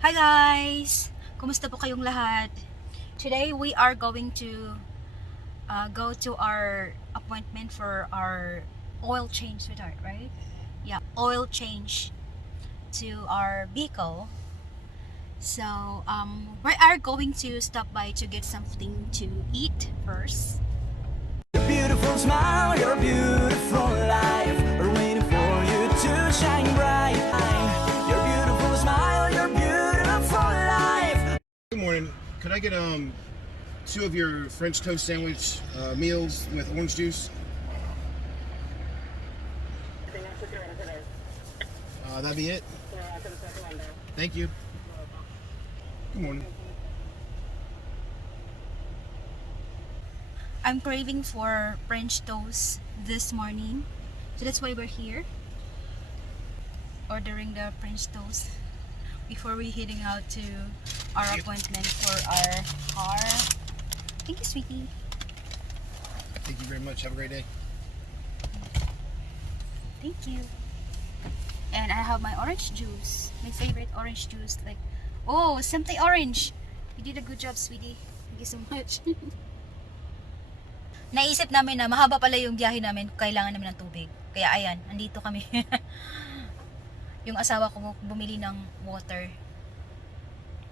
Hi guys! Kumusta po kayong lahat? Today we are going to go to our appointment for our oil change, sweetheart, right? Yeah, oil change to our vehicle. So we are going to stop by to get something to eat first. Your beautiful smile, your beautiful life are waiting for you to shine bright. Your beautiful smile, your beautiful life. Good morning. Could I get two of your French toast sandwich meals with orange juice? That'd be it. Thank you. Good morning. I'm craving for French toast this morning. So that's why we're here ordering the French toast before we heading out to our appointment for our car. Thank you, sweetie. Thank you very much. Have a great day. Thank you. And I have my orange juice. My favorite orange juice. Oh, Simply Orange. You did a good job, sweetie. Thank you so much. Naisip namin na mahaba pala yung biyahe namin. Kailangan namin ng tubig. Kaya ayan, andito kami. Yung asawa ko bumili ng water.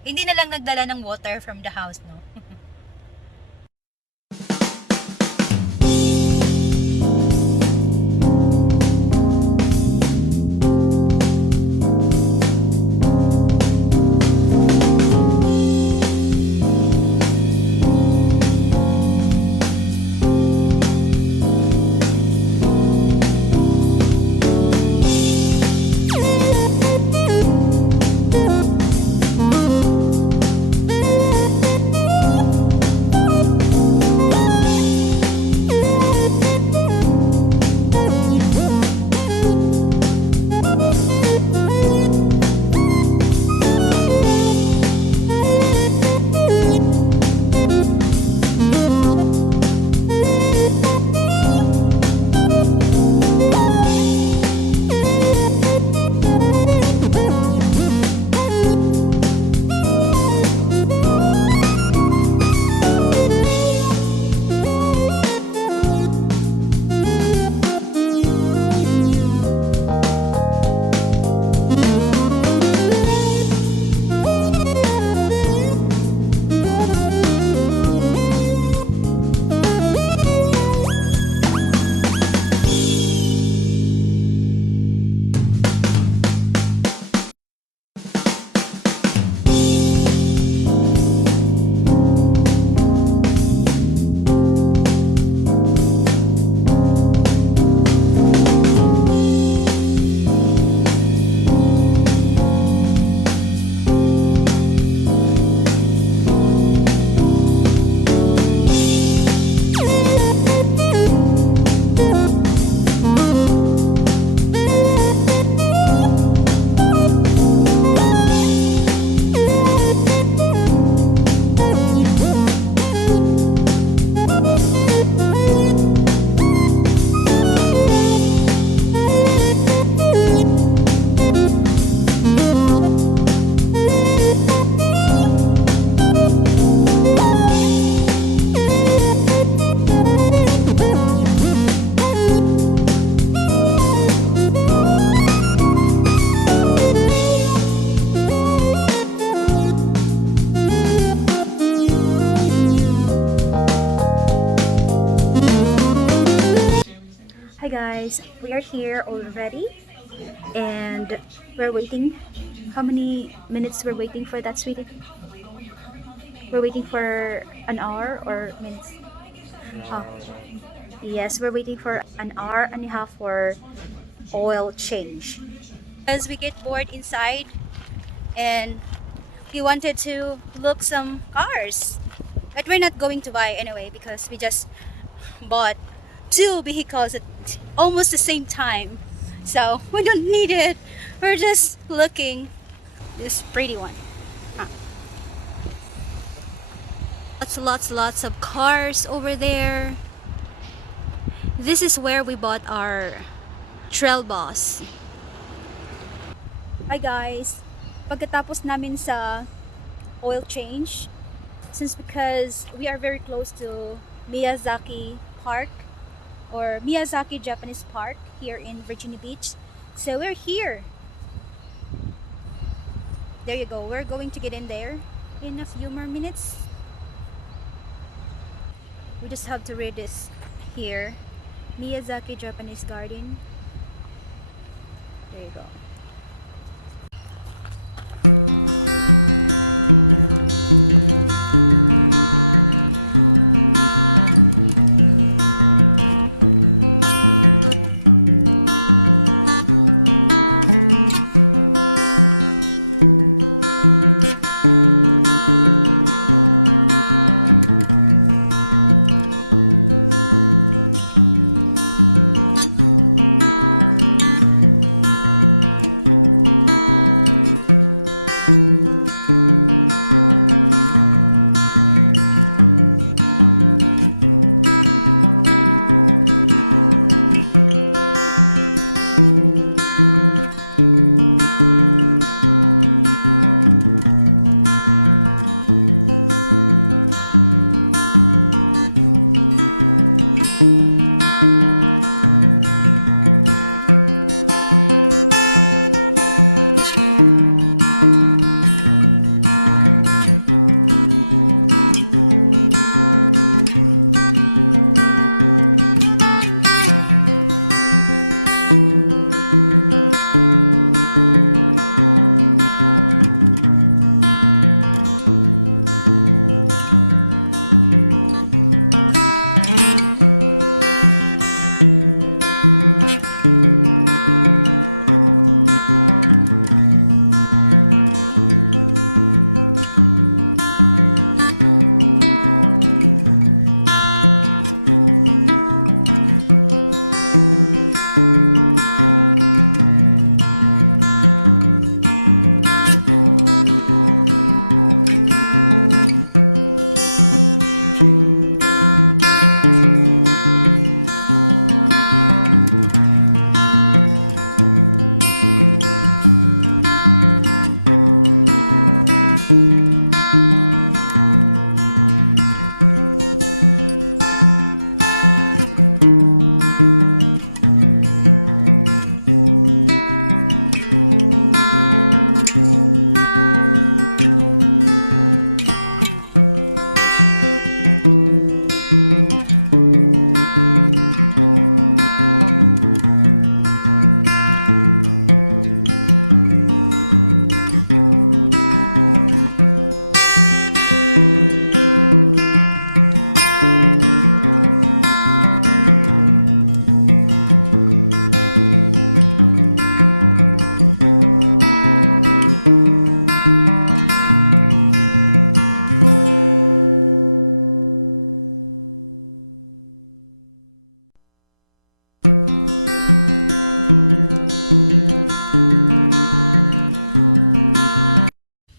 Hindi na lang nagdala ng water from the house, no? Hi guys, we are here already and we're waiting. How many minutes we're waiting for that, sweetie? We're waiting for an hour or minutes? Oh, yes, we're waiting for an hour and a half for oil change. As we get bored inside and we wanted to look some cars. But we're not going to buy anyway because we just bought two vehicles at almost the same time. So we don't need it. We're just looking this pretty one. Huh. Lots of cars over there. This is where we bought our trail bus. Hi guys. pagkatapos namin sa oil change, since because we are very close to Miyazaki Park or Miyazaki Japanese Park here in Virginia Beach. So we're here. There you go. We're going to get in there in a few more minutes. We just have to read this here. Miyazaki Japanese Garden. There you go.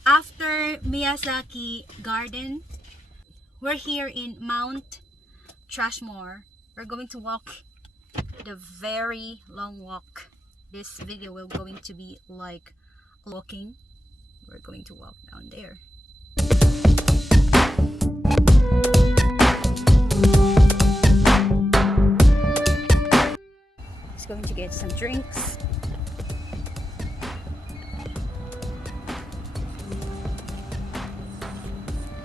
After Miyazaki Garden, we're here in Mount Trashmore. We're going to walk the very long walk. This video will going to be like walking. We're going to walk down there. Just going to get some drinks.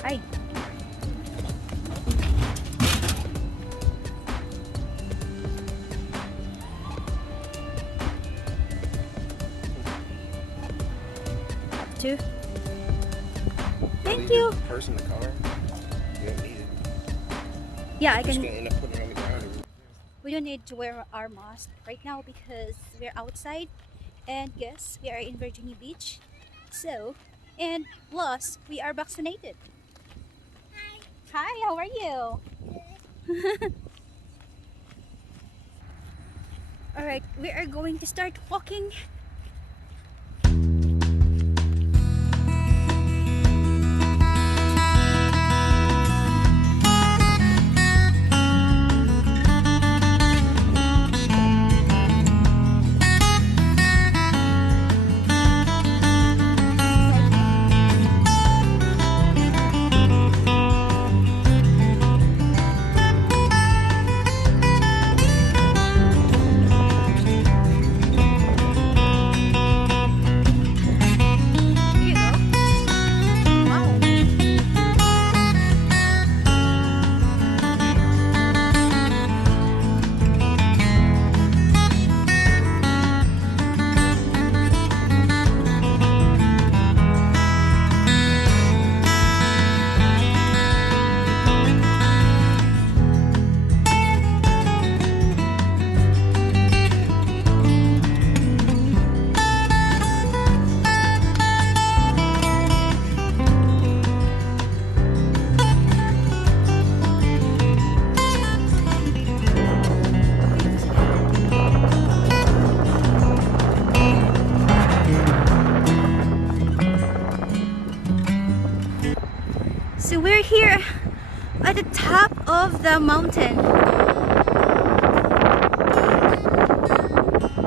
Hi. Up to. Thank you. Purse in the car. You don't need it. Yeah, I Just can. gonna end up putting it on the ground. We don't need to wear our mask right now because we're outside, and yes, we are in Virginia Beach. So, and plus, we are vaccinated. Hi, how are you? Alright, we are going to start walking. So we're here at the top of the mountain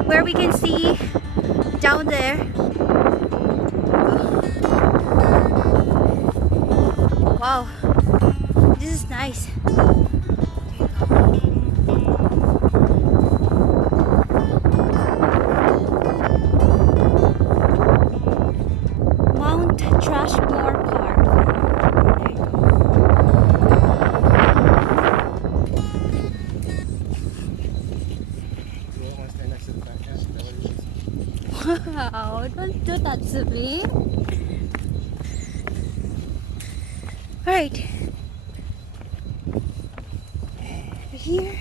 where we can see down there. Wow, this is nice. Mount Trashmore Park. Wow, don't do that to me. Alright. We're here.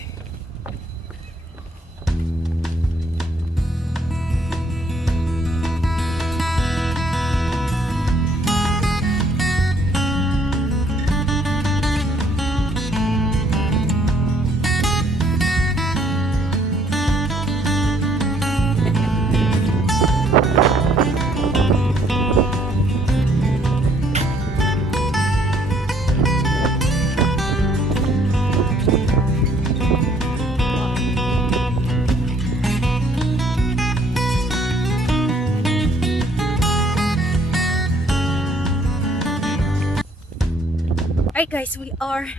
Alright guys, we are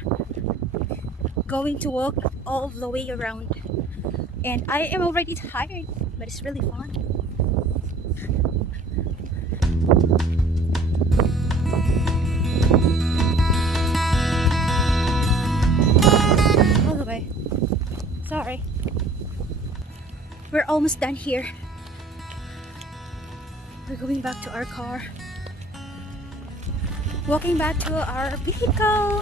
going to walk all the way around and I am already tired, but it's really fun. All the way. Sorry. We're almost done here. We're going back to our car. Walking back to our vehicle.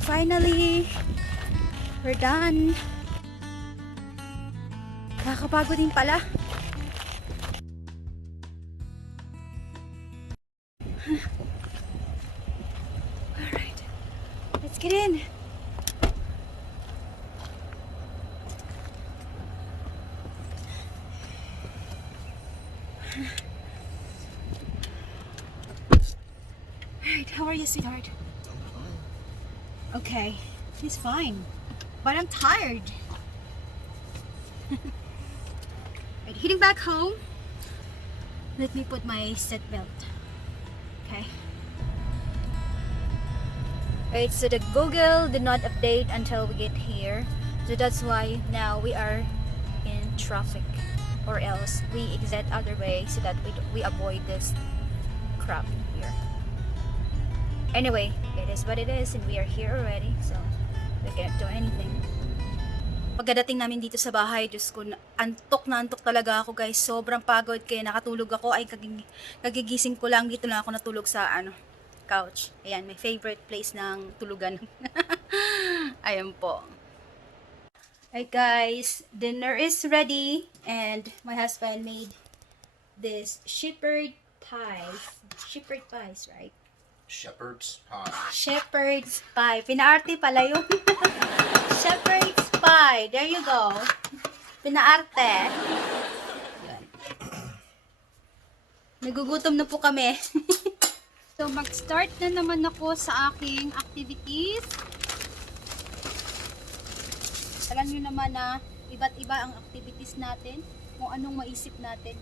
Finally, we're done. Nakakapagod din pala. Alright, let's get in. Alright, how are you, sweetheart? Okay, he's fine, but I'm tired. Right, heading back home. Let me put my seatbelt. Okay. Right, so the Google did not update until we get here, so that's why now we are in traffic, or else we exit other way so that we avoid this crap here. Anyway, it is what it is and we are here already, so we can't do anything. Pagdating namin dito sa bahay, Diyos ko, antok na antok talaga ako guys. Sobrang pagod kaya nakatulog ako. Ay, kagigising ko lang. Dito lang ako natulog sa couch. Ayan, my favorite place ng tulugan. Ayan po. Alright guys, dinner is ready and my husband made this shepherd pies. Shepherd pies, right? Shepherd's pie. Shepherd's pie. Pinaarte pala yun. Shepherd's pie. There you go. Pinaarte. Yan. Nagugutom na po kami. So, mag-start na naman ako sa aking activities. Alam nyo naman na iba't iba ang activities natin. Kung anong maisip natin.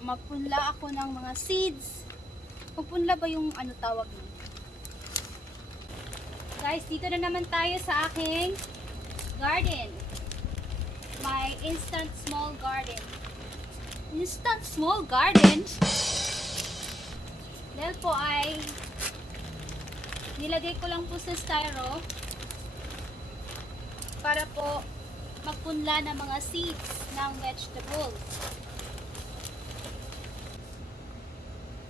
Magpunla ako ng mga seeds. Pupunla ba yung tawag mo? Guys, dito na naman tayo sa aking garden. My instant small garden. Instant small garden? Dahil po ay nilagay ko lang po sa styro para po magpunla ng mga seeds ng vegetables.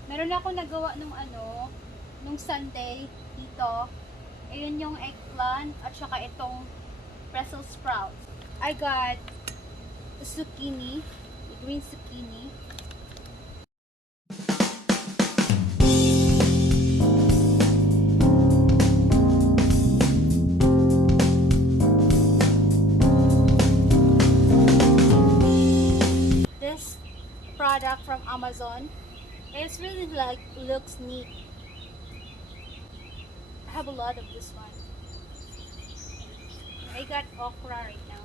Meron ako nagawa nung Sunday dito. Ayun yung eggplant at saka itong Brussels sprouts. I got the zucchini, the green zucchini. This product from Amazon. It's really looks neat. have a lot of this one. I got okra right now.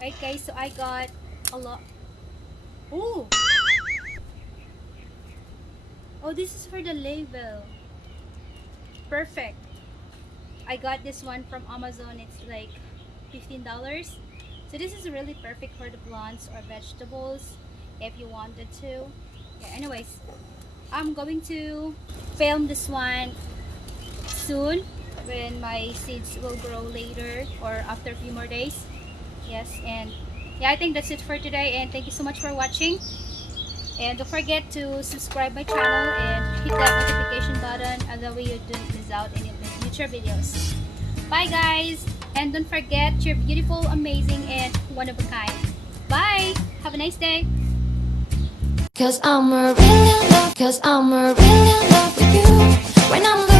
Right guys, so I got a lot. Oh! Oh, this is for the label. Perfect. I got this one from Amazon. It's like $15. So this is really perfect for the plants or vegetables if you wanted to. Yeah, anyways, I'm going to film this one soon when my seeds will grow later or after a few more days. Yes, and yeah, I think that's it for today, and thank you so much for watching. And don't forget to subscribe my channel and hit that notification button, that way you don't miss out any of my future videos. Bye guys, and don't forget, you're beautiful, amazing, and one of a kind. Bye, have a nice day. Cause I'm really in love with you. When I'm